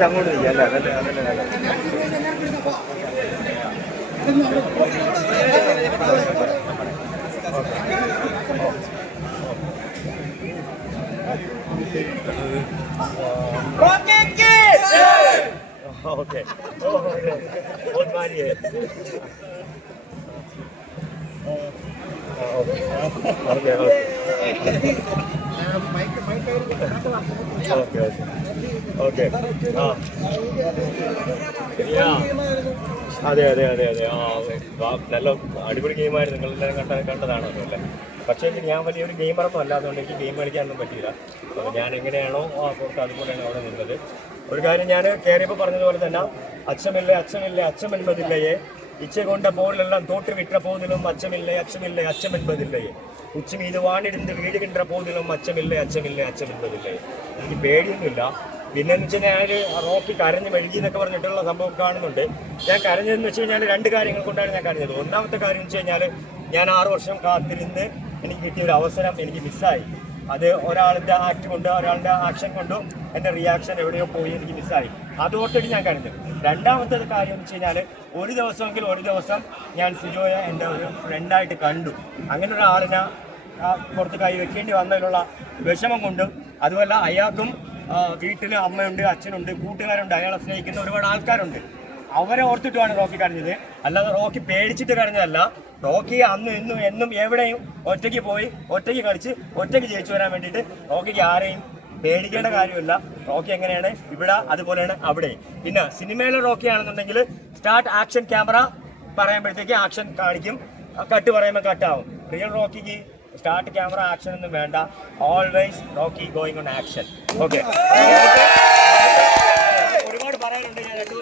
കുറച്ച് അങ്ങോട്ട് നിൽക്കുക അല്ലേ? അതല്ലേ അതല്ലേ ഓക്കെ बहुत मानिए ഓക്കെ ഓക്കെ ഓക്കെ ആ അതെ അതെ അതെ അതെ ആ നല്ല അടിപൊളി ഗെയിമായിരുന്നു. നിങ്ങളെല്ലാവരും കണ്ടതാണല്ലോ അല്ലേ? പക്ഷേ ഞാൻ വലിയൊരു ഗെയിമറൊന്നും അല്ലാതുകൊണ്ട് എനിക്ക് ഗെയിം കളിക്കാനൊന്നും പറ്റിയില്ല. അപ്പോൾ ഞാൻ എങ്ങനെയാണോ പുറത്ത് അതുപോലെയാണ് അവിടെ നിന്നത്. ഒരു കാര്യം ഞാൻ കയറിയപ്പോൾ പറഞ്ഞതുപോലെ തന്നെ അച്ഛമില്ലേ അച്ഛമില്ലേ അച്ഛം എൺപതില്ലയെ ഇച്ച കൊണ്ട പോലെല്ലാം തോട്ട് വിട്ട പോതിലും അച്ഛമില്ലേ അച്ഛമില്ലേ അച്ഛം എൺപതില്ലയെ ഉച്ചം ഇത് വാണിടുന്ന് വീടുകിன்ற പോതിലും അച്ഛമില്ലേ അച്ഛമില്ലേ അച്ഛം എൺപതില്ലയെ. എനിക്ക് പേടിയൊന്നുമില്ല. പിന്നെന്ന് വെച്ച് കഴിഞ്ഞാൽ റോക്കി കരഞ്ഞ് മെഴുകി എന്നൊക്കെ പറഞ്ഞിട്ടുള്ള സംഭവം കാണുന്നുണ്ട്. ഞാൻ കരഞ്ഞതെന്ന് വെച്ച് കഴിഞ്ഞാൽ രണ്ട് കാര്യങ്ങൾ കൊണ്ടാണ് ഞാൻ കരഞ്ഞത്. ഒന്നാമത്തെ കാര്യം വെച്ച് കഴിഞ്ഞാൽ ഞാൻ 6 വർഷം കാത്തിരുന്ന് എനിക്ക് കിട്ടിയ ഒരു അവസരം എനിക്ക് മിസ്സായി. അത് ഒരാളുടെ ആക്ട് കൊണ്ട് ഒരാളുടെ ആക്ഷൻ കൊണ്ടും എൻ്റെ റിയാക്ഷൻ എവിടെയോ പോയി എനിക്ക് മിസ്സായി. അതോർത്തിട്ട് ഞാൻ കരുതും. രണ്ടാമത്തെ കാര്യം എന്ന് വെച്ച് കഴിഞ്ഞാൽ ഒരു ദിവസം ഞാൻ സിജോയെ എൻ്റെ ഒരു ഫ്രണ്ടായിട്ട് കണ്ടു. അങ്ങനെ ഒരാളിനെ പുറത്ത് കൈ വെക്കേണ്ടി വന്നതിലുള്ള വിഷമം കൊണ്ടും അതുമല്ല അയാൾക്കും വീട്ടിൽ അമ്മയുണ്ട്, അച്ഛനുണ്ട്, കൂട്ടുകാരുണ്ട്, അയാളെ സ്നേഹിക്കുന്ന ഒരുപാട് ആൾക്കാരുണ്ട്. അവരെ ഓർത്തിട്ടുമാണ് റോക്കി കരഞ്ഞത്. അല്ലാതെ റോക്കി പേടിച്ചിട്ട് കരഞ്ഞതല്ല. റോക്കി അന്നും ഇന്നും എന്നും എവിടെയും ഒറ്റയ്ക്ക് പോയി ഒറ്റയ്ക്ക് കളിച്ച് ഒറ്റയ്ക്ക് ജയിച്ചു വരാൻ വേണ്ടിയിട്ട് റോക്കിക്ക് ആരെയും പേടിക്കേണ്ട കാര്യമില്ല. റോക്കി എങ്ങനെയാണ് ഇവിടെ അതുപോലെയാണ് അവിടെ. പിന്നെ സിനിമയിലെ റോക്കി ആണെന്നുണ്ടെങ്കിൽ സ്റ്റാർട്ട് ആക്ഷൻ ക്യാമറ പറയുമ്പോഴത്തേക്ക് ആക്ഷൻ കാണിക്കും, കട്ട് പറയുമ്പോൾ കട്ടാവും. റിയൽ റോക്കിക്ക് സ്റ്റാർട്ട് ക്യാമറ ആക്ഷൻ ഒന്നും വേണ്ട. Always Rocky going on action. Okay, ഒരുപാട് പറയാനുണ്ട്. ഞാൻ 2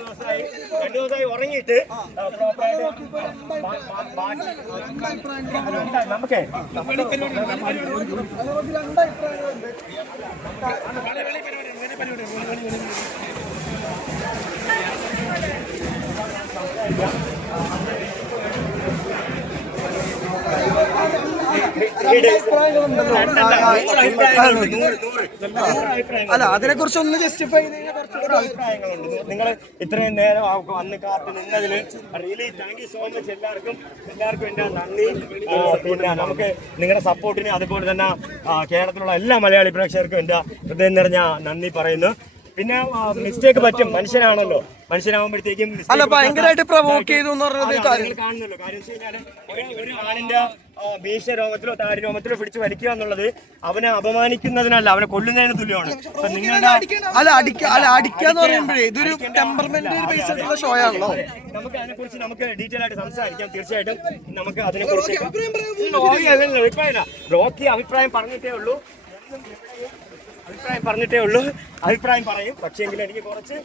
ദിവസമായി ഉറങ്ങിയിട്ട് നമുക്ക് അല്ല, അതിനെ കുറിച്ച് ഒന്ന് ജസ്റ്റിഫൈ അഭിപ്രായങ്ങളുണ്ട്. നിങ്ങൾ ഇത്രയും നേരം വന്ന് കാത്തു നിന്നതിൽ really thank you so much. എല്ലാവർക്കും എൻ്റെ നന്ദി. പിന്നെ നമുക്ക് നിങ്ങളുടെ സപ്പോർട്ടിന് അതുപോലെ തന്നെ കേരളത്തിലുള്ള എല്ലാ മലയാളി പ്രേക്ഷകർക്കും എൻ്റെ ഹൃദയം നിറഞ്ഞ നന്ദി പറയുന്നു. പിന്നെ മിസ്റ്റേക്ക് പറ്റും, മനുഷ്യനാണല്ലോ. മനുഷ്യനാകുമ്പോഴത്തേക്കും ഭയങ്കരമായിട്ട് പ്രൊവോക്ക് ചെയ്തു കാണുന്നല്ലോ. കാര്യം വെച്ച് കഴിഞ്ഞാൽ ഒരു ആണിന്റെ ഭീഷരോമത്തിലോ താടിരോമത്തിലോ പിടിച്ച് വലിക്കുക എന്നുള്ളത് അവനെ അപമാനിക്കുന്നതിനല്ല, അവനെ കൊല്ലുന്നതിന് തുല്യമാണ്. അടിക്കാന്ന് പറയുമ്പോഴേ ഇതൊരു ടെമ്പർമെന്റ് ബേസ് ആയിട്ടുള്ള ഷോ ആണല്ലോ. നമുക്ക് അതിനെക്കുറിച്ച് നമുക്ക് ഡീറ്റെയിൽ ആയിട്ട് സംസാരിക്കാം. തീർച്ചയായിട്ടും നമുക്ക് അതിനെക്കുറിച്ച് റോക്കി അഭിപ്രായം പറഞ്ഞിട്ടേ ഉള്ളൂ. അഭിപ്രായം പറയും. പക്ഷേ എങ്കിലും എനിക്ക് കുറച്ച്